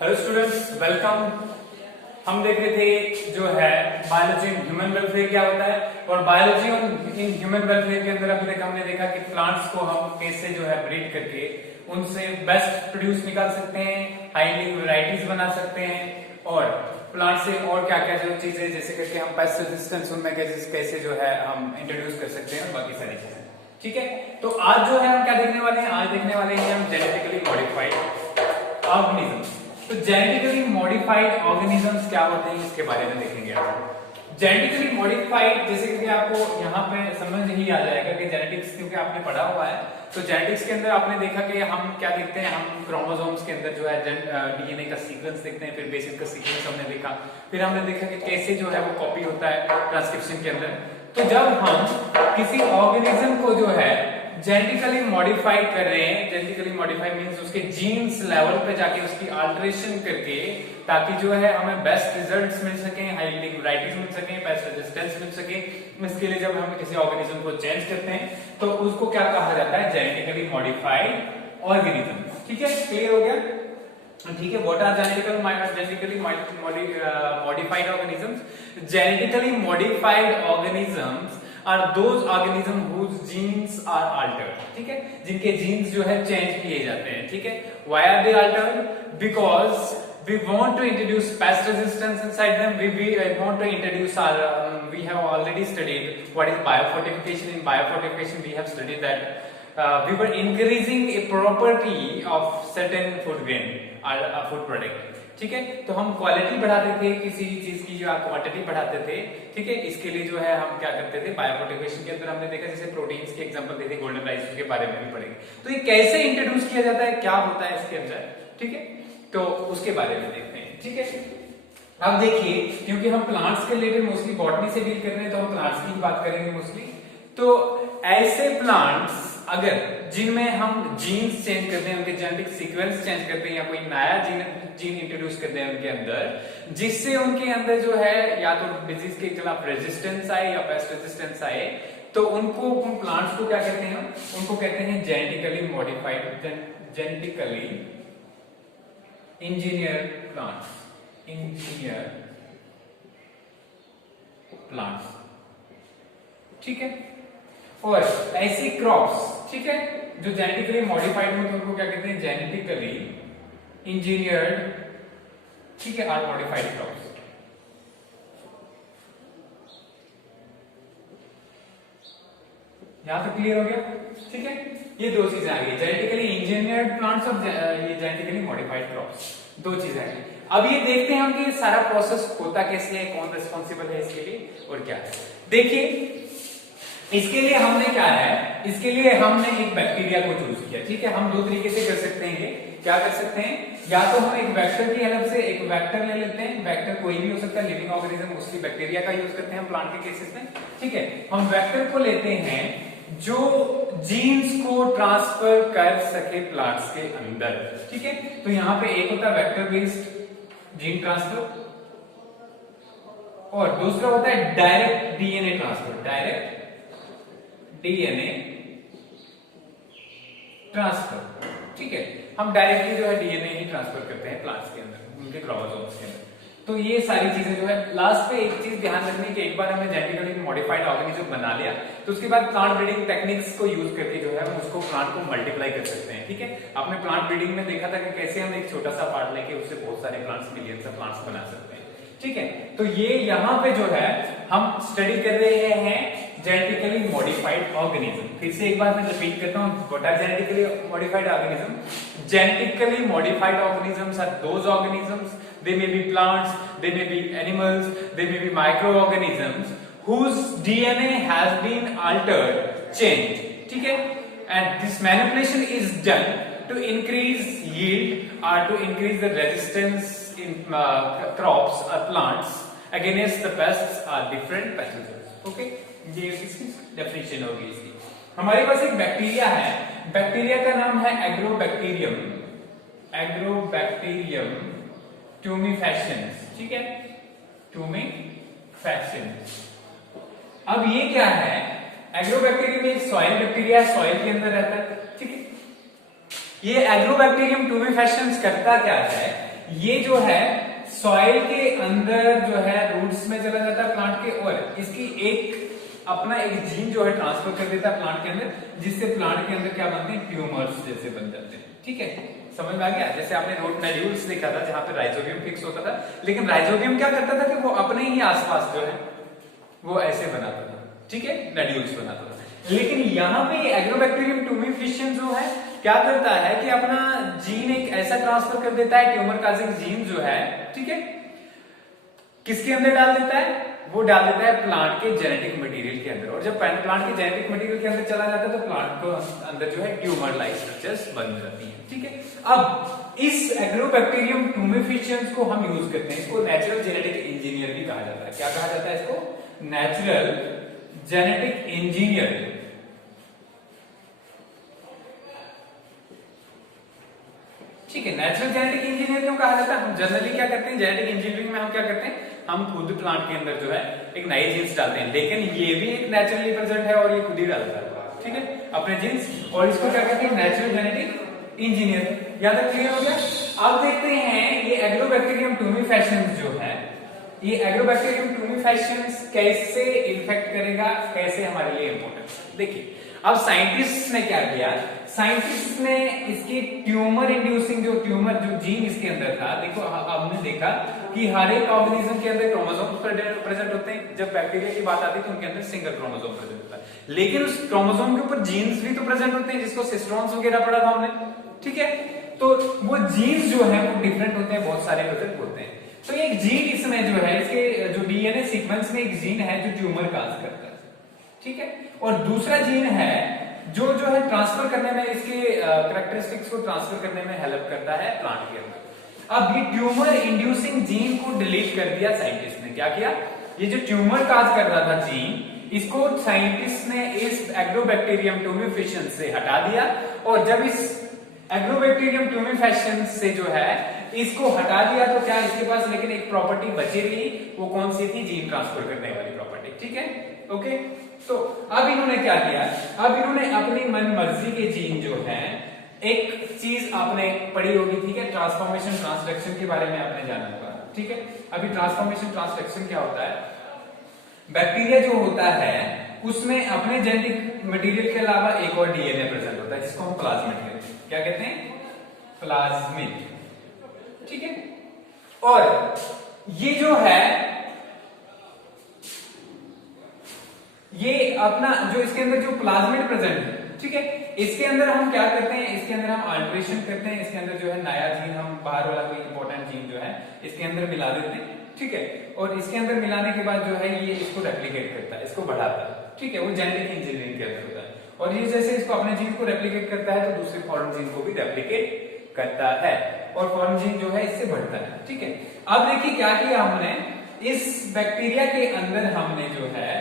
Hello students, welcome. हम देख रहे थे जो है बायोलॉजी इन ह्यूमन वेलफेयर क्या होता है, और बायोलॉजी इन ह्यूमन वेलफेयर के अंदर अभी तक हमने देखा कि प्लांट्स को हम कैसे जो है ब्रीड करके उनसे बेस्ट प्रोड्यूस निकाल सकते हैं, हाई वैरायटीज बना सकते हैं, और प्लांट से और क्या क्या जो चीजें जैसे करके हम पेस्ट रेजिस्टेंस उनमें कैसे जो है हम इंट्रोड्यूस कर सकते हैं, और बाकी सारी चीजें। ठीक है, तो आज जो है हम क्या देखने वाले हैं, आज देखने वाले हैं हम जेनेटिकली मॉडिफाइड ऑर्गेनिजम्स। तो जेनेटिकली मॉडिफाइड ऑर्गेनिजम्स क्या होते हैं इसके बारे में देखेंगे आप। जेनेटिकली मॉडिफाइड जैसे कि आपको यहाँ पे समझ ही आ जाएगा कि जेनेटिक्स क्योंकि आपने पढ़ा हुआ है, तो जेनेटिक्स के अंदर आपने देखा कि हम क्या देखते हैं, हम क्रोमोसोम्स के अंदर जो है डीएनए का सीक्वेंस देखते हैं, फिर बेसिस का सीक्वेंस हमने देखा, फिर हमने देखा कि कैसे जो है वो कॉपी होता है ट्रांसक्रिप्शन के अंदर। तो जब हम किसी ऑर्गेनिज्म को जो है जेनेटिकली मॉडिफाई कर रहे हैं, जेनेटिकली मॉडिफाई मींस उसके जीन्स लेवल पे जाके उसकी अल्टरेशन करके, ताकि जो है हमें बेस्ट रिजल्ट्स मिल सके, हाई यील्डिंग वैरायटीज मिल सके, बेस्ट रेजिस्टेंस मिल सके। इसके लिए जब हम किसी ऑर्गेनिज्म को चेंज करते हैं तो उसको क्या कहा जाता है, जेनेटिकली मॉडिफाइड ऑर्गेनिज्म। ठीक है, क्लियर हो गया? ठीक है, what are genetically modified organisms? Genetically modified organisms are those organisms whose genes are altered. ठीक है, जिनके जीन्स जो है चेंज किए जाते हैं। ठीक है, why are they altered? Because we want to introduce pest resistance inside them. We want to introduce our we have already studied what is biofortification. In biofortification we have studied that we were increasing a property of certain food grain or a food product. ठीक है, तो हम quality बढ़ाते थे किसी चीज की, जो क्वांटिटी बढ़ाते थे। ठीक है, इसके लिए जो है हम क्या करते थे, बायोफोर्टिफिकेशन के अंदर हमने देखा, जैसे प्रोटीन्स के एग्जांपल देखे, गोल्डन राइस, उसके बारे में भी पढ़ेंगे। तो ये कैसे इंट्रोड्यूस किया जाता है, क्या होता है इसके अंदर, ठीक है, तो उसके बारे में देखते हैं। ठीक है, अब देखिए, क्योंकि हम प्लांट्स के रिलेटेड मोस्टली बॉटनी से डील कर रहे हैं, तो हम प्लांट्स की बात करेंगे मोस्टली। तो ऐसे प्लांट्स अगर जिनमें हम जीन्स चेंज करते हैं, उनके जेनेटिक सीक्वेंस चेंज करते हैं, या कोई नया जीन इंट्रोड्यूस करते हैं उनके अंदर, जिससे उनके अंदर जो है या तो डिजीज के खिलाफ रेजिस्टेंस आए या पेस्ट रेजिस्टेंस आए, तो उनको उन प्लांट्स को क्या कहते हैं, उनको कहते हैं genetically modified, genetically engineer plants, engineer plants. ठीक है, और ऐसी क्रॉप्स, ठीक है, जो जेनेटिकली मॉडिफाइड होते हैं उनको क्या कहते हैं, जेनेटिकली इंजीनियर्ड, ठीक है, आर मॉडिफाइड क्रॉप्स। यहां तक क्लियर हो गया? ठीक है, ये दो चीजें आ गई, जेनेटिकली इंजीनियर्ड प्लांट्स और ये जेनेटिकली मॉडिफाइड क्रॉप्स, दो चीजें आ गई। अब ये देखते हैं हम कि सारा प्रोसेस होता कैसे है, कौन रिस्पॉन्सिबल है इसके लिए और क्या है। देखिए, इसके लिए हमने क्या है, इसके लिए हमने एक बैक्टीरिया को चूज किया। ठीक है, हम दो तरीके से कर सकते हैं, क्या कर सकते हैं, या तो हम एक वेक्टर की हेल्प से एक वेक्टर ले लेते हैं, वेक्टर कोई भी हो सकता है, लिविंग ऑर्गेनिज्म मोस्टली बैक्टीरिया का यूज करते हैं हम प्लांट के केसेस में। ठीक है, हम वेक्टर को लेते हैं जो जीन्स को ट्रांसफर कर सके प्लांट्स के अंदर। ठीक है, तो यहां पे एक होता है वेक्टर बेस्ड जीन ट्रांसफर, और दूसरा होता है direct DNA transfer, direct DNA transfer. ठीक है, हम डायरेक्टली जो है डीएनए ही ट्रांसफर करते हैं प्लांट्स के अंदर, उनके क्रोमोसोम्स के अंदर। तो ये सारी चीजें जो है, लास्ट पे एक चीज ध्यान रखनी कि एक बार हमने जेनेटिकली मॉडिफाइड ऑर्गेनिज्म बना लिया, तो उसके बाद प्लांट ब्रीडिंग टेक्निक्स को यूज करके जो है हम उसको प्लांट को मल्टीप्लाई कर सकते हैं। ठीक है, आपने प्लांट ब्रीडिंग में देखा था कि कैसे हम एक छोटा सा पार्ट लेके उससे बहुत सारे प्लांट्स, मिलियंस ऑफ प्लांट्स बना सकते हैं। ठीक है, तो ये यहाँ पे जो है हम स्टडी कर रहे हैं जेनेटिकली मॉडिफाइड ऑर्गेनिज्म। फिर से एक बार मैं रिपीट करता हूँ, what are genetically modified organism? Genetically modified organisms are those organisms, they may be plants, they may be animals, they may be microorganisms whose DNA has been altered, changed. ठीक है, and this manipulation is done to increase yield or to increase the resistance in crops or plants against the pests or different pathogens. Okay, ये इसकी definition होगी इसकी। हमारे पास एक bacteria है, bacteria का नाम है एग्रोबैक्टीरियम, एग्रोबैक्टीरियम ट्यूमिफैक्शंस। ठीक है, ट्यूमिफैक्शंस। अब ये क्या है, एग्रोबैक्टीरियम एक सॉइल बैक्टीरिया है, सॉइल के अंदर रहता है। ठीक है, ये एग्रोबैक्टीरियम ट्यूमिफैक्शंस करता क्या है, ये जो है सॉइल के अंदर जो है रूट्स में चला जाता है प्लांट के, और इसकी एक अपना एक जीन जो है ट्रांसफर कर देता है प्लांट के अंदर, जिससे प्लांट के अंदर क्या बनते हैं, ट्यूमर्स जैसे बन जाते हैं। ठीक है, समझ में आ गया? जैसे आपने रूट नोड्यूल्स देखा था जहां पे राइजोबियम फिक्स होता था, लेकिन राइजोबियम क्या करता था कि वो अपने ही आसपास जो है वो ऐसे बनाता था, ठीक है, नोड्यूल्स बनाता था। लेकिन यहाँ पे एग्रोबैक्टीरियम ट्यूमिफिशियन जो है क्या करता है कि अपना जीन एक ऐसा ट्रांसफर कर देता है, ट्यूमर काजिंग जीन जो है, ठीक है, किसके अंदर डाल देता है, वो डाल देता है प्लांट के जेनेटिक मटेरियल के अंदर। और जब प्लांट के जेनेटिक मटेरियल के अंदर चला जाता है तो प्लांट को अंदर जो है ट्यूमर लाइक स्ट्रक्चर्स बन जाती हैं। ठीक है, अब इस एग्रोबैक्टीरियम ट्यूमिफिशियंस को हम यूज करते हैं, इसको नेचुरल जेनेटिक इंजीनियर भी कहा जाता है। क्या कहा जाता है इसको? Natural genetic engineer. ठीक है, नेचुरल जेनेटिक इंजीनियर क्यों कहा जाता है? हम जनरली क्या करते हैं जेनेटिक इंजीनियरिंग में, हम क्या करते हैं, हम खुद प्लांट के अंदर जो है एक नए जीन्स डालते हैं, लेकिन ये भी एक नेचुरली प्रेजेंट है और ये खुद ही डालता है, ठीक है, अपने जीन्स, और इसको क्या कहते हैं, नेचुरल जेनेटिक इंजीनियर। याद तक क्लियर हो गया? अब देखते हैं ये एग्रोबैक्टीरियम ट्यूमिफिशियंस जो है, ये एग्रोबैक्टीरियम ट्यूमिफिशियंस कैसे इन्फेक्ट करेगा, कैसे हमारे लिए इंपॉर्टेंट। देखिए अब साइंटिस्ट ने क्या किया, साइंटिस्ट ने इसकी ट्यूमर इंड्यूसिंग जो ट्यूमर जो जीन इसके अंदर था, देखो हमने देखा कि हर एक ऑर्गेनिज्म के अंदर क्रोमोसोम प्रेजेंट होते हैं। जब बैक्टीरिया की बात आती है तो उनके अंदर सिंगल क्रोमोसोम प्रेजेंट होता है, लेकिन उस क्रोमोसोम के ऊपर जीन्स भी तो प्रेजेंट होते हैं, जिसको सिस्ट्रॉन्स वगैरह पढ़ा था हमने। ठीक है, तो वो जीन्स जो है वो डिफरेंट होते हैं, बहुत सारे प्रेजेंट होते हैं। तो एक जीन इसमें जो है, इसके जो डीएनए सीक्वेंस में एक जीन है जो ट्यूमर काज करता है, ठीक है, और दूसरा जीन है जो है ट्रांसफर करने में, इसके कैरेक्टरिस्टिक्स को ट्रांसफर करने में हेल्प करता है प्लांट के अंदर। अब ये ट्यूमर इंड्यूसिंग जीन को डिलीट कर दिया साइंटिस्ट ने। क्या किया, ये जो ट्यूमर काज कर रहा था जीन, इसको साइंटिस्ट ने इस एग्रोबैक्टीरियम ट्यूमिफिशियंस से हटा दिया, और जब इस एग्रोबैक्टीरियम ट्यूमिफिशियंस से जो है इसको हटा दिया तो क्या इसके पास लेकिन एक प्रॉपर्टी बची रही, वो कौन सी थी, जीन ट्रांसफर करने वाली प्रॉपर्टी। ठीक है, ओके, तो अब इन्होंने क्या किया, अब इन्होंने अपनी मन मर्जी के जीन जो है, एक चीज आपने पढ़ी होगी, ठीक है, ट्रांसफॉर्मेशन ट्रांसलेक्शन के बारे में आपने जाना होगा। ठीक है, अभी ट्रांसफॉर्मेशन ट्रांसलेक्शन क्या होता है, बैक्टीरिया जो होता है उसमें अपने जेनेटिक मटेरियल के अलावा एक और डीएनए प्रेजेंट होता है, जिसको हम प्लाज्मिड कहते हैं। क्या कहते हैं? प्लाज्मिड। ठीक है, और ये जो है, ये अपना जो इसके अंदर जो प्लाज्मिड प्रेजेंट है, ठीक है, इसके अंदर हम क्या करते हैं, इसके अंदर हम अल्ट्रेशन करते हैं, इसके अंदर जो है नया जीन, हम बाहर वाला कोई इंपॉर्टेंट जीन जो है इसके अंदर मिला देते हैं। ठीक है, और इसके अंदर मिलाने के बाद जो है ये इसको रेप्लिकेट करता है, इसको बढ़ाता है। ठीक है, वो जेनेटिक इंजीनियरिंग के अंदर होता है, और ये जैसे इसको अपने जीन को रेप्लिकेट करता है तो दूसरे फॉरेन जीन को भी रेप्लिकेट करता है, और फॉरेन जीन जो है इससे बढ़ता है। ठीक है, अब देखिए क्या किया हमने, इस बैक्टीरिया के अंदर हमने जो है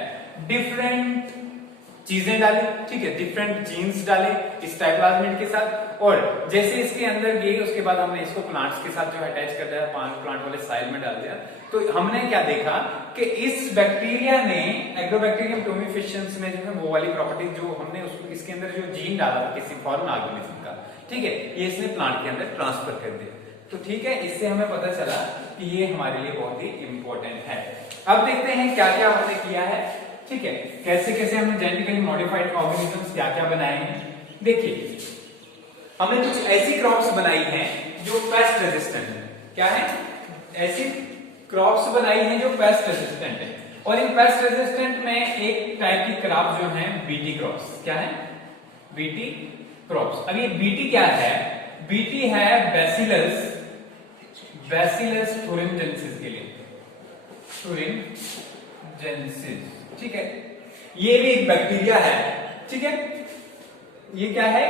डिफरेंट चीजें डाली, ठीक है, डिफरेंट जीन्स डाले इस साइटोप्लाज्मिड के साथ, और जैसे इसके अंदर गए उसके बाद हमने इसको प्लांट्स के साथ जो अटैच कर दिया, प्लांट वाले साइल में डाल दिया। तो हमने क्या देखा कि इस बैक्टीरिया ने, एग्रोबैक्टीरियम ट्यूमिफिशियंस में जो है वो वाली प्रॉपर्टी जो हमने उसको इसके अंदर जो जीन डाला था किसी फॉरेन ऑर्गेनिज्म का, ठीक है, ये इसने प्लांट के अंदर ट्रांसफर कर दिया। तो ठीक है, इससे हमें पता चला कि ये हमारे लिए बहुत ही इंपॉर्टेंट है। अब देखते हैं क्या क्या हमने किया है। ठीक है, कैसे कैसे हमने जेनेटिकली मॉडिफाइड ऑर्गेनिजम्स क्या क्या बनाए हैं। देखिए हमने कुछ ऐसी क्रॉप्स बनाई हैं जो पेस्ट रेजिस्टेंट है। क्या है? ऐसी क्रॉप्स बनाई हैं जो पेस्ट रेजिस्टेंट है, और इन पेस्ट रेजिस्टेंट में एक टाइप की क्रॉप जो है बीटी क्रॉप्स। क्या है? BT crops. अब ये बीटी क्या है? बीटी है बैसिलस थुरिनजेंसिस के लिए, थुरिनजेंसिस। ठीक है, ये भी एक बैक्टीरिया है। ठीक है, ये क्या है?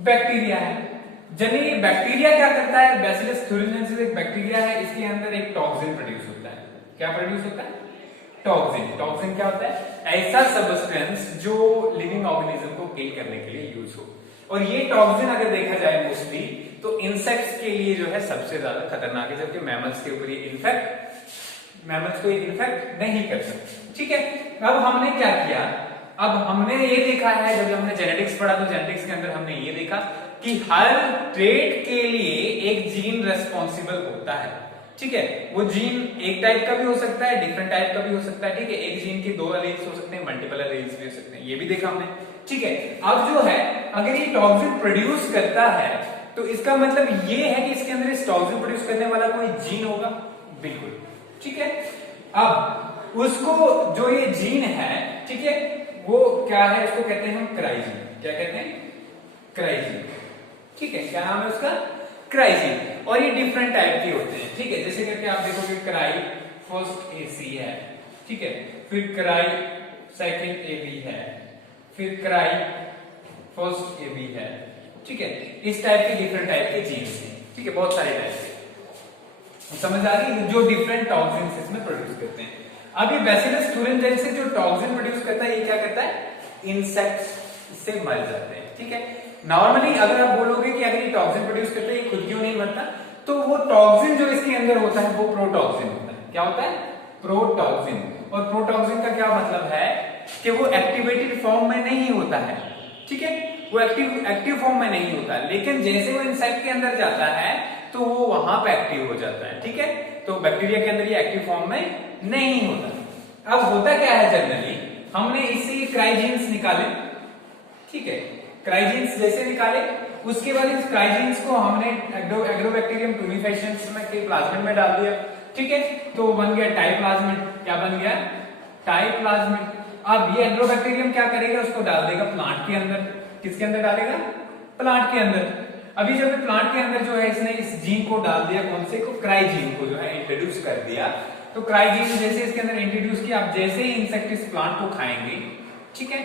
बैक्टीरिया है। जनरली बैक्टीरिया क्या करता है? बैसिलस थुरिनजेंसिस एक बैक्टीरिया है, इसके अंदर एक टॉक्सिन प्रोड्यूस होता है। क्या प्रोड्यूस होता है? टॉक्सिन। टॉक्सिन क्या होता है? ऐसा सब्सटेंस जो लिविंग ऑर्गेनिज्म को किल करने के लिए यूज हो। और ये टॉक्सिन अगर देखा जाए मोस्टली तो इंसेक्ट्स के लिए जो है सबसे ज्यादा खतरनाक है, जबकि मैमल्स के ऊपर ये मैमल्स को इन्फेक्ट नहीं कर सकते। ठीक है, अब हमने क्या किया, अब हमने ये देखा है, जब हमने जेनेटिक्स पढ़ा तो जेनेटिक्स के अंदर हमने ये देखा कि हर ट्रेट के लिए एक जीन रेस्पॉन्सिबल होता है, ठीक है। वो जीन एक टाइप का भी हो सकता है, डिफरेंट टाइप का भी हो सकता है, ठीक है। एक जीन के 2 एलील्स हो सकते हैं, मल्टीपल एलील्स भी हो सकते हैं, ये भी देखा हमने, ठीक है। अब जो है अगर ये टॉक्सिन प्रोड्यूस करता है तो इसका मतलब ये है कि इसके अंदर इस टॉक्सिन प्रोड्यूस करने वाला कोई जीन होगा, बिल्कुल, ठीक है। अब उसको जो ये जीन है, ठीक है, वो क्या है, उसको कहते हैं हम क्राइजीन। क्या कहते हैं? क्राइजीन, ठीक है। क्या नाम है उसका? क्राइजीन। और ये डिफरेंट टाइप के होते हैं, ठीक है। जैसे करके आप देखोगे क्राई फर्स्ट एसी है, ठीक है, फिर क्राई सेकंड एबी है, फिर क्राई फर्स्ट एबी है, ठीक है। इस टाइप के डिफरेंट टाइप के जीन्स हैं, ठीक है, बहुत सारे टाइप के, समझ आ रही है, जो डिफरेंट टॉक्सिन्स इसमें प्रोड्यूस करते हैं। अब ये बैसिलस थुरिनजेंसिस जो टॉक्सिन प्रोड्यूस करता है, ये क्या करता है? इंसेक्ट्स से मर जाते हैं, ठीक है। नॉर्मली अगर आप बोलोगे कि अगर ये टॉक्सिन प्रोड्यूस करता है, ये खुद क्यों नहीं मरता, तो वो टॉक्सिन जो इसके अंदर होता है वो प्रोटॉक्सिन होता है। क्या होता है? प्रोटॉक्सिन। और प्रोटॉक्सिन का क्या मतलब है कि वो एक्टिवेटेड फॉर्म में नहीं होता है, ठीक है, वो एक्टिव फॉर्म में नहीं होता, लेकिन जैसे वो इंसेक्ट के अंदर जाता है तो वो वहां पे एक्टिव हो जाता है, ठीक है। तो बैक्टीरिया के अंदर ये एक्टिव फॉर्म में नहीं होता। अब होता क्या है, जनरली हमने इससे क्राइजीन्स निकाले, ठीक है, क्राइजीन्स जैसे निकाले, उसके बाद इस क्राइजीन्स को हमने एग्रोबैक्टीरियम ट्यूमिफेशंस में के प्लाज्मिड में डाल दिया, ठीक है, तो बन गया टाइप्लाज्मिड। क्या बन गया? टाइप्लाज्मिड। अब ये एग्रोबैक्टीरियम क्या करेगा, उसको डाल देगा प्लांट के अंदर। किसके अंदर डालेगा? प्लांट के अंदर। अभी जब प्लांट के अंदर जो है इसने इस जीन को डाल दिया, कौन से को? क्राइजीन को जो है इंट्रोड्यूस कर दिया। तो क्राइजीन जैसे इसके अंदर इंट्रोड्यूस किया, अब जैसे ही इंसेक्ट इस प्लांट को खाएंगे, ठीक है,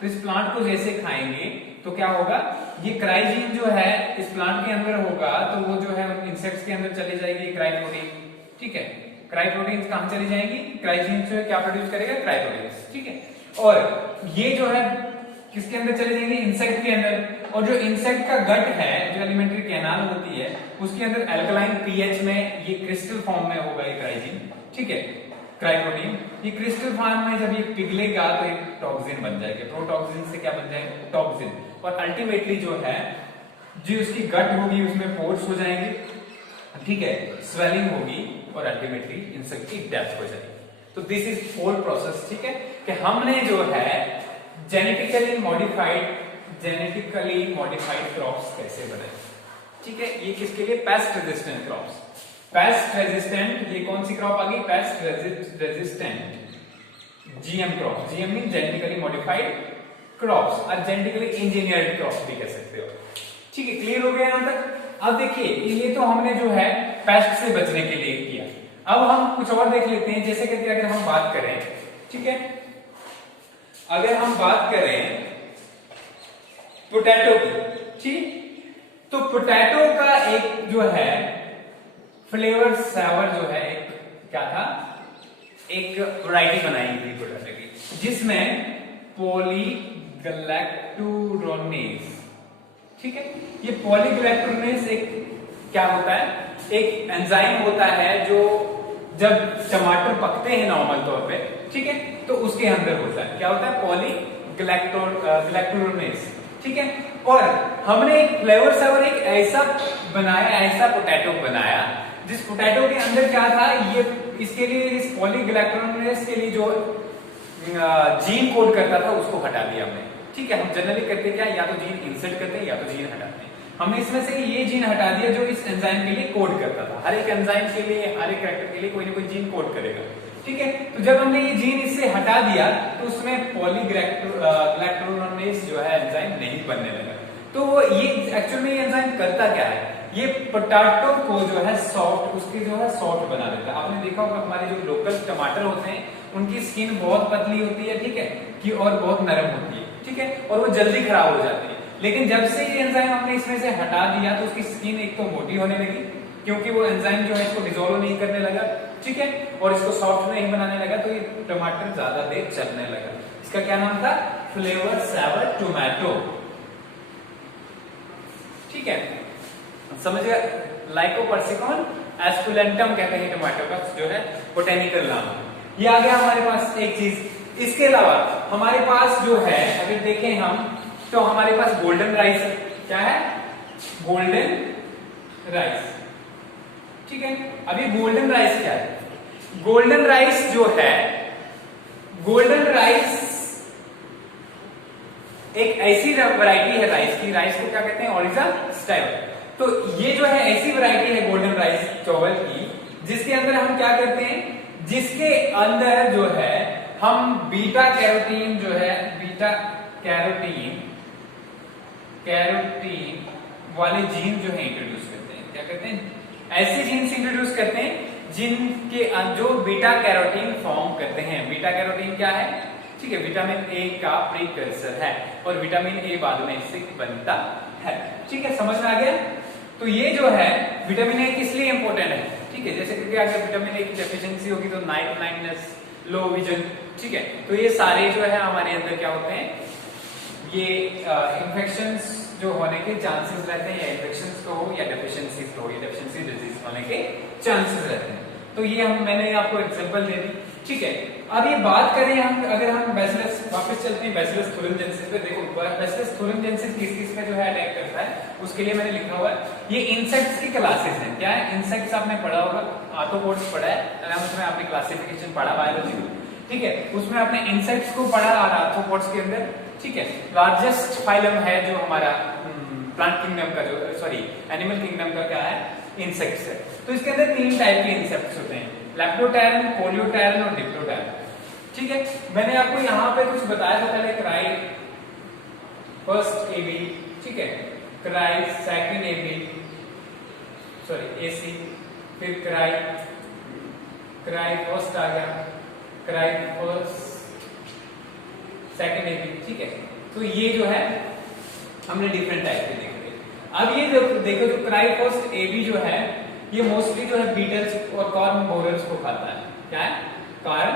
तो इस प्लांट को जैसे खाएंगे तो क्या होगा, ये क्राइजीन जो है इस प्लांट के अंदर होगा तो वो जो है इंसेक्ट्स के अंदर चली जाएगी क्राई प्रोटीन, ठीक है। क्राई प्रोटीन कहां चली जाएंगी? क्राइजीन जो है क्या प्रोड्यूस करेगा? क्राई प्रोटीन, ठीक है। और ये जो है किसके अंदर चले जाएंगे? इंसेक्ट के अंदर। और जो इंसेक्ट का गट है, जो एलिमेंट्री कैनाल होती है, उसके अंदर अल्कलाइन पीएच में ये क्रिस्टल फॉर्म में होगा ये क्राइजीन, ठीक है, क्राइप्रोटीन। ये क्रिस्टल फॉर्म में जब ये पिघलेगा तो एक टॉक्सिन बन जाएगा। प्रोटॉक्सिन से क्या बन जाएगा? टॉक्सिन। और अल्टीमेटली जो है जो उसकी गट होगी उसमें पोर्स हो जाएंगे, ठीक है, स्वेलिंग होगी और अल्टीमेटली इंसेक्ट की डेथ हो जाएगी। तो दिस इज होल प्रोसेस, ठीक है, कि हमने जो है जेनेटिकली मॉडिफाइड क्रॉप्स कैसे बनाए, ठीक है। ये किसके लिए? Pest resistant crops. Pest resistant, ये कौन सी क्रॉप आ गई? Pest resistant GM crop. GM mean genetically modified crops और जेनेटिकली इंजीनियर्ड क्रॉप्स भी कह सकते हो, ठीक है। क्लियर हो गया यहां तक? अब देखिए ये तो हमने जो है पेस्ट से बचने के लिए किया। अब हम कुछ और देख लेते हैं, जैसे कि अगर हम बात करें, ठीक है, अगर हम बात करें पोटैटो की, ठीक, तो पोटैटो का एक जो है फ्लेवर सेवर जो है एक क्या था, एक वैरायटी बनाई गई पोटैटो की, जिसमें पॉलीग्लैक्टुरोनेज, ठीक है। ये पॉलीग्लैक्टुरोनेज एक क्या होता है? एक एंजाइम होता है जो जब टमाटर पकते हैं नॉर्मल तौर पे, ठीक है, तो उसके अंदर होता है। क्या होता है? पॉलीग्लैक्टुरोनेज, ठीक है। और हमने एक फ्लेवर सेवर एक ऐसा बनाया, ऐसा पोटैटो बनाया जिस पोटैटो के अंदर क्या था, ये इसके लिए इस पॉलीग्लैक्टुरोनेज के लिए जो जीन कोड करता था उसको हटा दिया हमने, ठीक है। हम जनरली करते क्या, या तो जीन इंसर्ट करते हैं या तो जीन हटाते हैं। हमने इसमें से ये जीन हटा दिया जो इस एंजाइम के लिए कोड करता था। हर एक एंजाइम के लिए, हर एक कैरेक्टर के लिए कोई ना कोई जीन कोड करेगा, ठीक है। तो जब हमने ये जीन इससे हटा दिया तो उसमें पॉलीग्लैक्टुरोनेज जो है एंजाइम नहीं बनने लगा। तो ये एक्चुअल में ये एंजाइम करता क्या है? ये पोटैटो को जो है सॉफ्ट, उसके जो है सॉफ्ट बना देता है। आपने देखा होगा हमारे जो लोकल टमाटर होते हैं उनकी स्किन बहुत पतली होती है, ठीक है, कि और बहुत नरम होती है, ठीक है, और वो जल्दी खराब हो जाती है। लेकिन जब से ये एंजाइम हमने इसमें से हटा दिया तो उसकी स्किन एक तो मोटी होने लगी, क्योंकि वो एंजाइम जो है इसको डिसॉल्व नहीं करने लगा, ठीक है, और इसको सॉफ्ट नहीं बनाने लगा, तो ये टमाटर ज्यादा देर चलने लगा। इसका क्या नाम था? फ्लेवर सेवर टोमेटो, ठीक है, समझ गया। लाइकोपर्सिकॉन एस्कुलेंटम कहते हैं टमाटो का जो है बोटेनिकल नाम। ये आ गया हमारे पास एक चीज। इसके अलावा हमारे पास जो है अगर देखें हम तो हमारे पास गोल्डन राइस है। क्या है? Golden rice. ठीक है, अभी गोल्डन राइस क्या है? गोल्डन राइस जो है, गोल्डन राइस एक ऐसी वैरायटी है राइस की, राइस को क्या कहते हैं? ओरिजा स्टाइल। तो ये जो है ऐसी वैरायटी है गोल्डन राइस चावल की, जिसके अंदर हम क्या करते हैं, जिसके अंदर जो है हम बीटा कैरोटीन जो है, बीटा कैरोटीन वाले जीन जो है इंट्रोड्यूस करते हैं। क्या करते हैं? ऐसे जीन्स इंट्रोड्यूस करते हैं जिनके जो बीटा कैरोटीन फॉर्म करते हैं। बीटा कैरोटीन क्या है? ठीक है, विटामिन ए का प्रीकर्सर है और विटामिन ए बाद में इससे बनता है। ठीक है, समझ में आ गया? तो ये जो है विटामिन ए किस लिए इंपॉर्टेंट है? ठीक है, जैसे क्योंकि अगर विटामिन ए की डेफिशिएंसी होगी तो नाइट ब्लाइंडनेस, लो विजन, ठीक है, तो ये सारे जो है हमारे अंदर क्या होते हैं, ये इन्फेक्शंस जो होने के चांसेस रहते हैं, या इन्फेक्शंस तो हो या डेफिशिएंसी तो हो, या डेफिशिएंसी डिजीज होने के चांसेस रहते हैं। तो ये मैंने आपको एग्जांपल दे दी। ठीक है, अब ये बात करें हम, अगर हम बैसिलस वापस चलते हैं बैसिलस थुरिनजेंसिस पे। देखो बैसिलस थुरिनजेंसिस किस में जो है अटैक करता है, उसके लिए मैंने लिखा हुआ है, ये इंसेक्ट्स की क्लासेस हैं। क्या है? इंसेक्ट्स आपने पढ़ा होगा, आर्थ्रोपोड्स पढ़ा है, उसमें आपने क्लासिफिकेशन पढ़ा बायोलॉजी में। ठीक है, उसमें आपने इंसेक्ट्स को पढ़ा और आर्थ्रोपोड्स के अंदर, ठीक है, लार्जेस्ट फाइलम है जो हमारा प्लांट किंगडम का, जो सॉरी एनिमल किंगडम का क्या है, इंसेक्ट्स है। तो इसके अंदर 3 टाइप के इंसेक्ट्स होते हैं, लेप्टोटैरन, कोलियोटैरन और डिप्लोटैरन। ठीक है, मैंने आपको यहाँ पे कुछ बताया था पहले, क्राई फर्स्ट एबी, ठीक है, क्राई सेकंड एबी, सॉरी एसी, फिर क्राई फर्स्ट आ गया, क्राई फर्स्ट सेकंड एबी। ठीक है, तो ये जो है हमने डिफरेंट टाइप के देखे। अब ये देखो जो क्राई फर्स्ट एबी जो है, ये मोस्टली जो है बीटल्स और कॉर्न बोरर्स को खाता है। क्या है? कॉर्न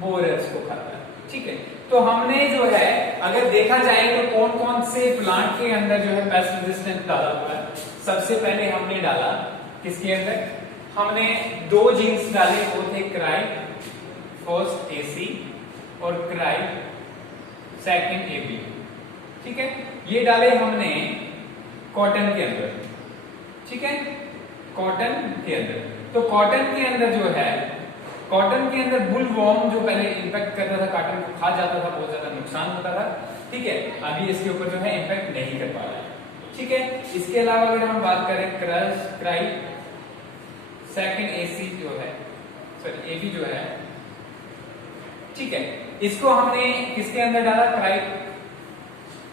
बोरर्स को खाता है। ठीक है, तो हमने जो है अगर देखा जाए तो कौन कौन से प्लांट के अंदर जो है पेस्ट रेजिस्टेंस डाला हुआ है। सबसे पहले हमने डाला किसके अंदर, हमने 2 जीन्स डाले, वो थे क्राई फर्स्ट एसी और क्राई सेकंड एबी। ठीक है, ये डाले हमने कॉटन के अंदर। ठीक है, कॉटन के अंदर, तो कॉटन के अंदर जो है, कॉटन के अंदर बुलवॉर्म जो पहले इंफेक्ट करता था, कॉटन को खा जाता था, बहुत ज्यादा नुकसान होता था। ठीक है, अभी इसके ऊपर जो है इंफेक्ट नहीं कर पा रहा है। ठीक है, इसके अलावा अगर हम बात करें क्राई सेकंड एसी जो है, सॉरी एबी जो है, ठीक है, इसको हमने किसके अंदर डाला,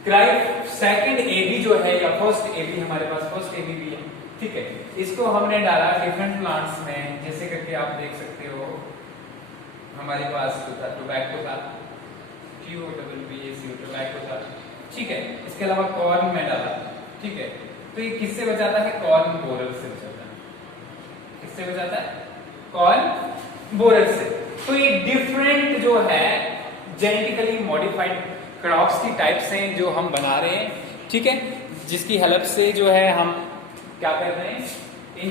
क्राई सेकंड एबी जो है, या फर्स्ट एबी, हमारे पास फर्स्ट एबी भी है। ठीक है, इसको हमने डाला डिफरेंट प्लांट्स में, जैसे करके आप देख सकते हो हमारे पास जो था टोबैको था, टोबैको था। ठीक है, इसके अलावा कॉर्न में डाला। ठीक है, तो ये किससे बचाता है, कॉर्न बोरर से बचाता है। किससे बचाता है, कॉर्न बोरर से। तो ये डिफरेंट जो है जेनेटिकली मॉडिफाइड क्रॉप्स की टाइप्स हैं जो हम बना रहे हैं। ठीक है, जिसकी हेल्प से जो है हम क्या कर रहे हैं, इन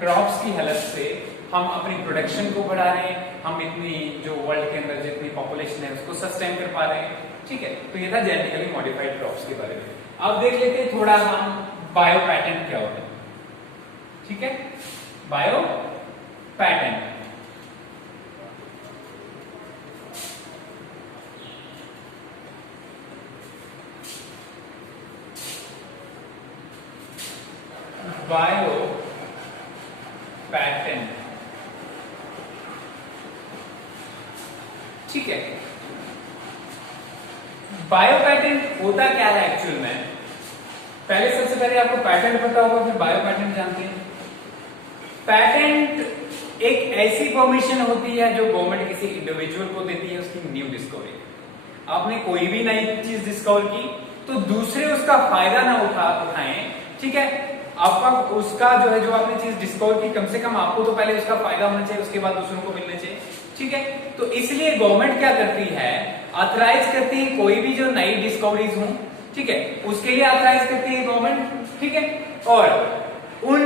क्रॉप्स की हेल्प से हम अपनी प्रोडक्शन को बढ़ा रहे हैं, हम इतनी जो वर्ल्ड के अंदर जितनी पॉपुलेशन है उसको सस्टेन कर पा रहे हैं। ठीक है, तो ये था जेनेटिकली मॉडिफाइड क्रॉप्स के बारे में। अब देख लेते हैं थोड़ा हम बायो पैटेंट क्या होता है। ठीक है, बायो पैटेंट, बायो पैटेंट। ठीक है, बायो पैटेंट होता क्या है एक्चुअल में, पहले सबसे पहले आपको पैटेंट पता होगा, फिर बायो पैटेंट जानते हैं। पैटेंट एक ऐसी परमिशन होती है जो गवर्नमेंट किसी इंडिविजुअल को देती है उसकी न्यू डिस्कवरी। आपने कोई भी नई चीज डिस्कवर की तो दूसरे उसका फायदा ना उठाएं। ठीक है, आपका उसका जो है, जो आपने चीज डिस्कवर की, कम से कम आपको तो पहले उसका फायदा होना चाहिए, उसके बाद दूसरों को मिलना चाहिए। ठीक है, तो इसलिए गवर्नमेंट क्या करती है, ऑथराइज करती है कोई भी जो नई डिस्कवरीज हो, ठीक है, उसके लिए ऑथराइज करती है गवर्नमेंट। ठीक है, और उन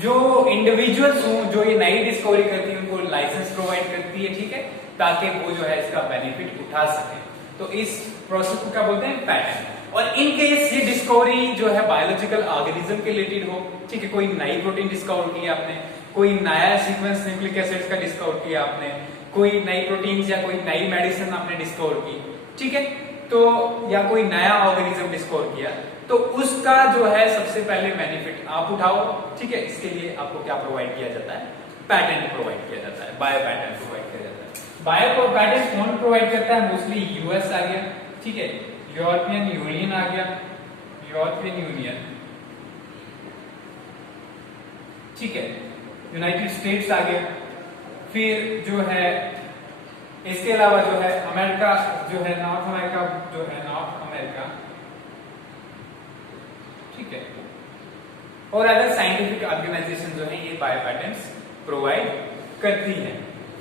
जो इंडिविजुअल्स हो जो ये नई डिस्कवरी करती है उनको लाइसेंस प्रोवाइड करती है। ठीक है, ताकि वो जो है इसका बेनिफिट उठा सके। तो इस प्रोसेस को क्या बोलते हैं? पैटेंट। और इन केस ये डिस्कवरी जो है बायोलॉजिकल ऑर्गेनिज्म के रिलेटेड हो, ठीक है, कोई नई प्रोटीन डिस्कवर की आपने, कोई नया सीक्वेंस न्यूक्लिक एसिड्स का डिस्कवर किया आपने, कोई नई प्रोटीन्स या कोई नई मेडिसिन आपने डिस्कवर की, ठीक है, तो या कोई नया ऑर्गेनिज्म डिस्कवर किया, तो उसका जो है सबसे पहले बेनिफिट आप उठाओ, ठीक है। इसके लिए आपको क्या प्रोवाइड किया जाता है? पैटेंट प्रोवाइड किया जाता है, बायो पैटेंट प्रोवाइड किया जाता है। बायो पैटेंट कौन प्रोवाइड करता है? मोस्टली यूएस आ गया, ठीक है, यूरोपियन यूनियन आ गया, यूरोपियन यूनियन, ठीक है, यूनाइटेड स्टेट्स आ गया, फिर जो है इसके अलावा जो है अमेरिका जो है, नॉर्थ अमेरिका जो है, नॉर्थ अमेरिका, ठीक है, और अदर साइंटिफिक ऑर्गेनाइजेशन जो है ये बायो पैटेंट्स प्रोवाइड करती है।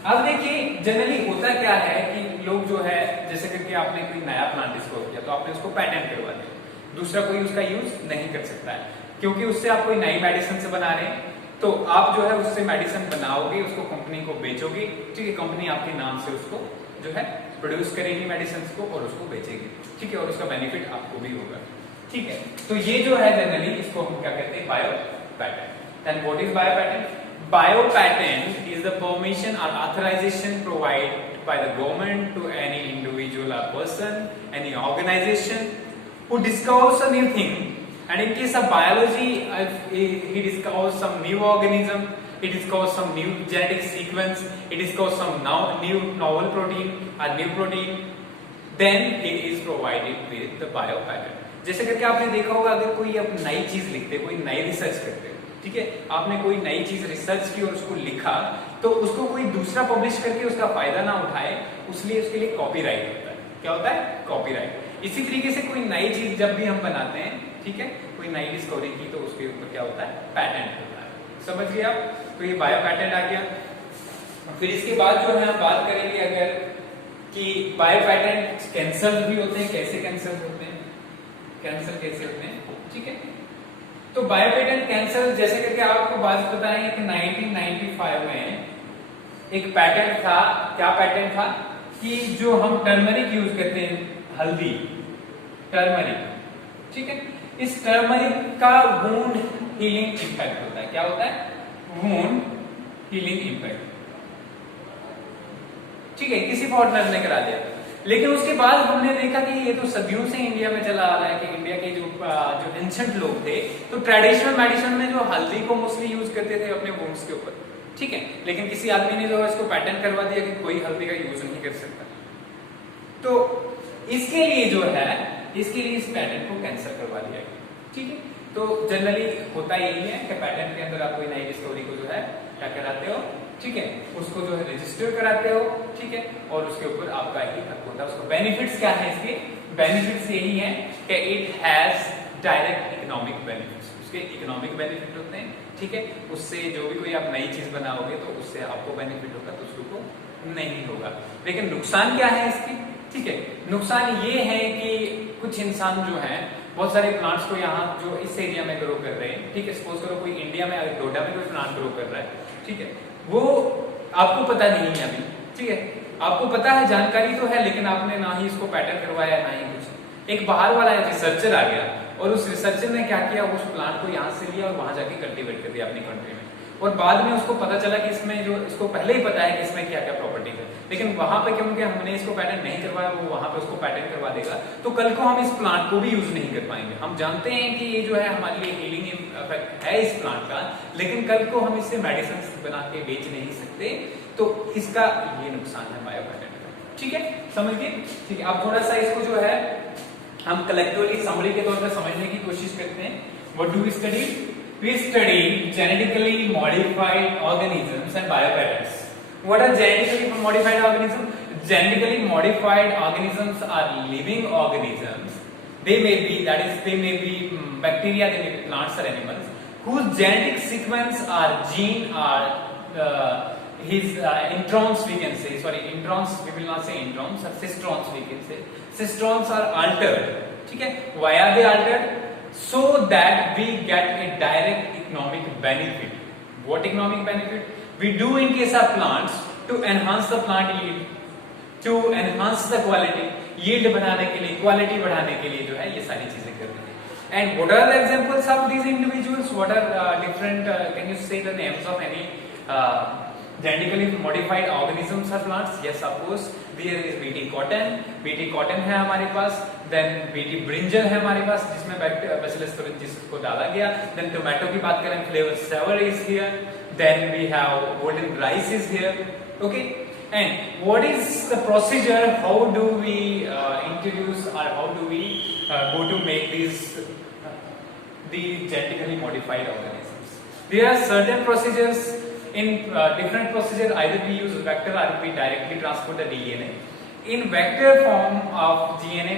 अब देखिए जनरली होता क्या है कि लोग जो है, जैसे करके आपने कोई नया प्लांट डिस्कवर किया तो आपने उसको पैटेंट करवा दिया, दूसरा कोई उसका यूज नहीं कर सकता है, क्योंकि उससे आप कोई नई मेडिसिन से बना रहे हैं, तो आप जो है उससे मेडिसिन बनाओगे, उसको कंपनी को बेचोगे, ठीक है, कंपनी आपके नाम से उसको जो है प्रोड्यूस करेगी मेडिसिन को और उसको बेचेगी, ठीक है, और उसका बेनिफिट आपको भी होगा, ठीक है। तो ये जो है जनरली इसको हम क्या कहते हैं? Bio patent. Then what is bio patent? Bio patent is the permission और authorisation provided by the government to any individual और person, any organisation who discovers a new thing. And in case of biology, he discovers some new organism, he discovers some new genetic sequence, he discovers some new novel protein or new protein, then he is provided with the bio patent. जैसे करके आपने देखा होगा, अगर कोई अब नई चीज लिखते, कोई नई रिसर्च करते, ठीक है, आपने कोई नई चीज रिसर्च की और उसको लिखा, तो उसको कोई दूसरा पब्लिश करके उसका फायदा ना उठाए, उसलिए उसके लिए कॉपीराइट होता है। क्या होता है? कॉपीराइट। इसी तरीके से कोई नई चीज जब भी हम बनाते हैं, ठीक है, कोई नई डिस्कवरी की, तो उसके ऊपर क्या होता है? पैटेंट होता है। समझ गए आप? तो ये बायो पैटेंट आ गया। फिर इसके बाद जो है हम बात करेंगे अगर कि बायो पैटेंट कैंसल भी होते हैं, कैसे कैंसल होते हैं, कैंसल कैसे होते हैं, ठीक है। तो बायो पेटेंट कैंसल जैसे करके आपको बात बताएंगे कि 1995 में एक पैटेंट था। क्या पैटेंट था? कि जो हम टर्मरिक यूज करते हैं, हल्दी, टर्मरिक, ठीक है, इस टर्मरिक का वुंड हीलिंग इफेक्ट होता है। क्या होता है? वुंड हीलिंग इफेक्ट, ठीक है, किसी फॉरेनर ने करा दिया। लेकिन उसके बाद हमने देखा कि ये तो सदियों से इंडिया में चला आ रहा है कि इंडिया के जो एंशिएंट लोग थे, तो ट्रेडिशनल मेडिसिन में जो हल्दी को मोस्टली यूज करते थे अपने वुंड्स के ऊपर, ठीक है। लेकिन किसी आदमी ने जो है इसको पैटेंट करवा दिया कि कोई हल्दी का यूज नहीं कर सकता। तो इसके लिए जो है, इसके लिए इस पैटेंट को कैंसिल करवा दिया गया, ठीक है। तो जनरली होता यही है कि पैटेंट के अंदर आप कोई नई डिस्कवरी को जो है क्या कराते हो, ठीक है, उसको जो है रजिस्टर कराते हो, ठीक है, और उसके ऊपर आपका ही हक होता है। उसको बेनिफिट्स क्या है? इसके बेनिफिट्स यही है कि it has direct economic benefits, उसके इकोनॉमिक बेनिफिट होते हैं, ठीक है। उससे जो भी कोई आप नई चीज बनाओगे तो उससे आपको बेनिफिट होगा, दूसरों को नहीं होगा। लेकिन नुकसान क्या है इसकी? ठीक है, नुकसान ये है कि कुछ इंसान जो है बहुत सारे प्लांट्स को यहाँ जो इस एरिया में ग्रो कर रहे हैं, ठीक है, सपोज करो कोई इंडिया में अगर डोडा में कोई प्लांट ग्रो कर रहा है, ठीक है, वो आपको पता नहीं है अभी, ठीक है, आपको पता है, जानकारी तो है, लेकिन आपने ना ही इसको पैटर्न करवाया ना ही कुछ। एक बाहर वाला रिसर्चर आ गया और उस रिसर्चर ने क्या किया, उस प्लांट को यहाँ से लिया और वहां जाके कल्टीवेट कर दिया अपनी कंट्री में, और बाद में उसको पता चला कि इसमें जो, इसको पहले ही पता है कि इसमें क्या क्या प्रॉपर्टी है, लेकिन वहां पे क्योंकि हमने इसको पैटर्न नहीं करवाया, वो वहां पे उसको पैटर्न करवा देगा, तो कल को हम इस प्लांट को भी यूज नहीं कर पाएंगे। हम जानते हैं कि ये जो है हमारे लिए हीलिंग इफेक्ट है इस प्लांट का, लेकिन कल को हम इससे मेडिसिन बना के बेच नहीं सकते, तो इसका ये नुकसान है बायो पैटर्न का, ठीक है, समझ गए? ठीक है, अब थोड़ा सा इसको जो है हम कलेक्टिवली समरी के तौर पर समझने की कोशिश करते हैं। What do we study? We study genetically modified organisms and biopatents. What are genetically modified organisms? Genetically modified organisms are living organisms. They may be, that is, they may be bacteria, they may be plants or animals, whose genetic sequence or gene are introns, we can say. Sorry, introns. We will not say introns. Cistrons, we can say. Cistrons are altered. Okay? Why are they altered? So that we get a direct economic benefit. What economic benefit? We do in case of plants to enhance the plant yield. To enhance the quality, yield बढ़ाने के लिए, quality बढ़ाने के लिए जो है ये सारी चीजें कर रहे हैं. And what are the examples of these individuals? What are different? Can you say the names of any genetically modified organisms or plants? Yes, of course. There is BT cotton. BT cotton है हमारे पास. Then BT brinjal है हमारे पास जिसमें Bacillus thuringiensis को डाला गया. Then tomato की बात करें, flavor saver is here. Then we have golden rice is here. Okay. And what is the procedure? How do we introduce or how do we go to make these the genetically modified organisms? There are certain procedures. In different procedure, either we use vector or we directly transport the DNA. In vector form of DNA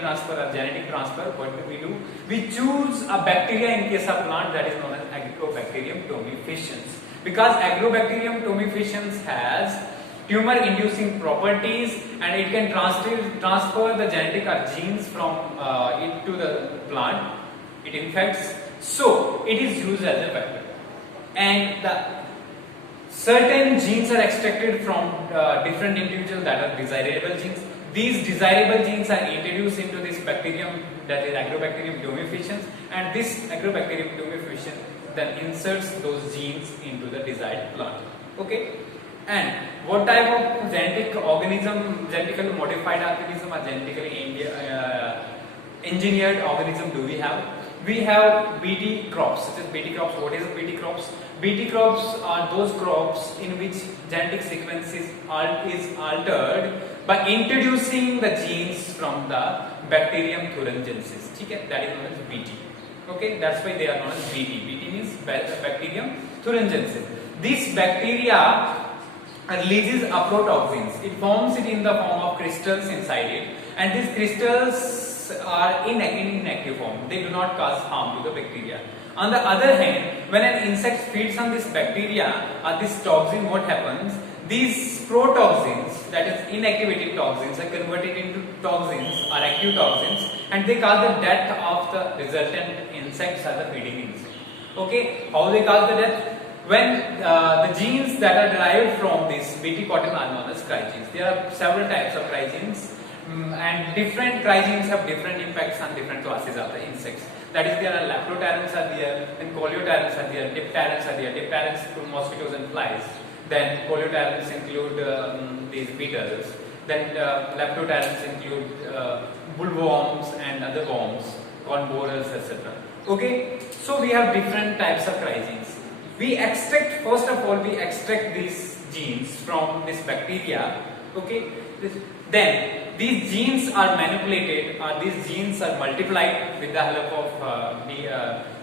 transfer or genetic transfer, what do? We choose a bacteria in case of plant that is known as Agrobacterium tomifacins. Because Agrobacterium tomifacins has tumor-inducing properties and it can transfer the genetic or genes from it to the plant. It infects, so it is used as a vector. And the certain genes are extracted from different individuals that are desirable genes. These desirable genes are introduced into this bacterium, that is Agrobacterium tomifacins, and this Agrobacterium tomifacin then inserts those genes into the desired plant. Okay. And what type of genetic organism, genetically modified organism or genetically engineered organism do we have? We have BT crops, such as BT crops. What is BT crops? BT crops are those crops in which genetic sequence is altered by introducing the genes from the Bacterium thuringiensis. Okay, that is known as BT. Okay, that's why they are known as BT. BT means Bacterium thuringiensis. This bacteria releases aflatoxins. It forms it in the form of crystals inside it, and these crystals are in inactive form. They do not cause harm to the bacteria. On the other hand, when an insect feeds on this bacteria or this toxin, what happens? These protoxins, that is inactivated toxins, are converted into toxins or active toxins, and they cause the death of the resultant insects or the feeding insect. Okay, how they cause the death? When the genes that are derived from this BT cotton are known as crygenes. There are several types of crygenes, and different crygenes have different impacts on different classes of the insects. That is, there are leptotyrants are there, then coleotyrants are there, diptyrants are there. Diptyrants include mosquitoes and flies. Then coleotyrants include these beetles. Then leptotyrants include bollworms and other worms, corn borers, etc. Okay, so we have different types of crygenes. We extract, first of all, we extract these genes from this bacteria. Okay, then these genes are manipulated, or these genes are multiplied with the help of the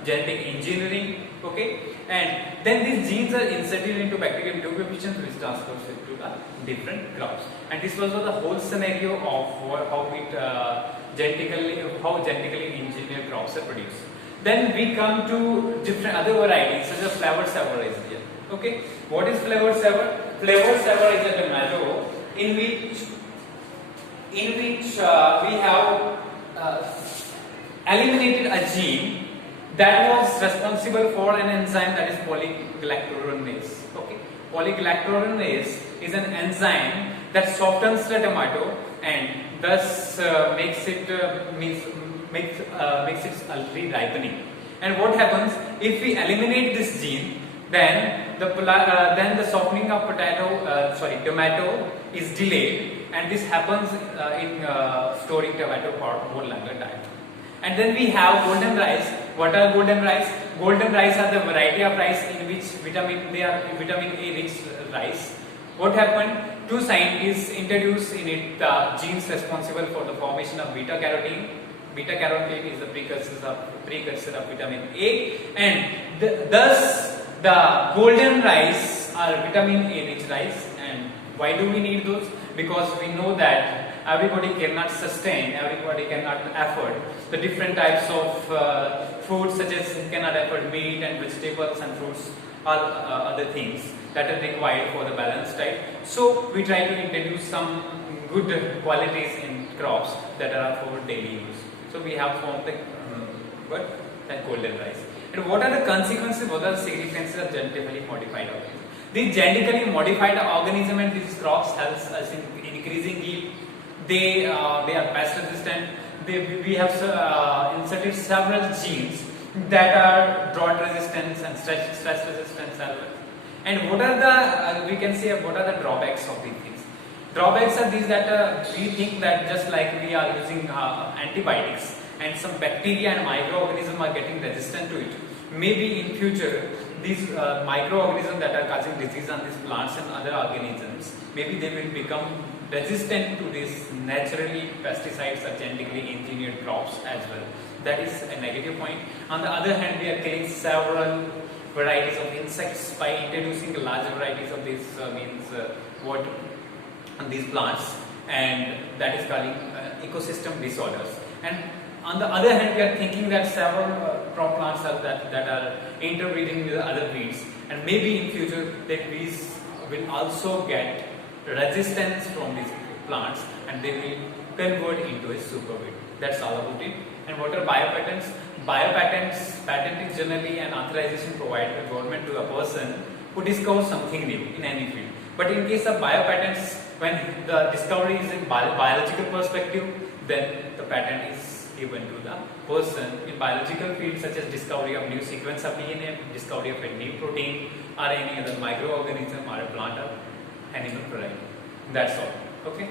genetic engineering. Okay, and then these genes are inserted into Bacterium tomifacins, which transfers it to the different crops. And this was the whole scenario of how genetically engineered crops are produced. Then we come to different other varieties, such as flavor saver is here. Okay, what is flavor saver? Flavor saver is a tomato in which we have eliminated a gene that was responsible for an enzyme that is polygalacturonase. Okay, polygalacturonase is an enzyme that softens the tomato and thus makes it early ripening. And what happens if we eliminate this gene? Then the softening of tomato is delayed, and this happens in storing tomato for more longer time. And then we have golden rice. What are golden rice? Golden rice are the variety of rice in which they are vitamin A rich rice. What happened? Two scientists introduced in it the genes responsible for the formation of beta carotene. Beta carotene is the precursor of vitamin A, and thus the golden rice are vitamin A rich rice. And why do we need those? Because we know that everybody cannot afford the different types of foods, such as cannot afford meat and vegetables and fruits, all other things that are required for the balanced diet. So we try to introduce some good qualities in crops that are for daily use. So we have formed the golden rice. And what are the consequences? What are the significances of genetically modified organisms? These genetically modified organism and these crops helps us in increasing yield. They are pest resistant. We have inserted several genes that are drought resistance and stress resistance as well. And what are the we can say what are the drawbacks of these things? Drawbacks are these that we think that just like we are using antibiotics and some bacteria and microorganisms are getting resistant to it. Maybe in future these microorganisms that are causing disease on these plants and other organisms, maybe they will become resistant to these naturally pesticides or genetically engineered crops as well. That is a negative point. On the other hand, we are killing several varieties of insects by introducing large varieties of these what these plants, and that is causing ecosystem disorders. And on the other hand, we are thinking that several crop plants are that are interbreeding with other weeds, and maybe in future that weeds will also get resistance from these plants and they will convert into a super weed. That's all about it. And what are biopatents? Biopatents, patent is generally an authorization provided by government to a person who discovers something new in any field. But in case of biopatents, when the discovery is in biological perspective, then the patent is given to the person in biological fields such as discovery of new sequence of DNA, discovery of a new protein, or any other microorganism or a plant or animal variety. That's all. Okay.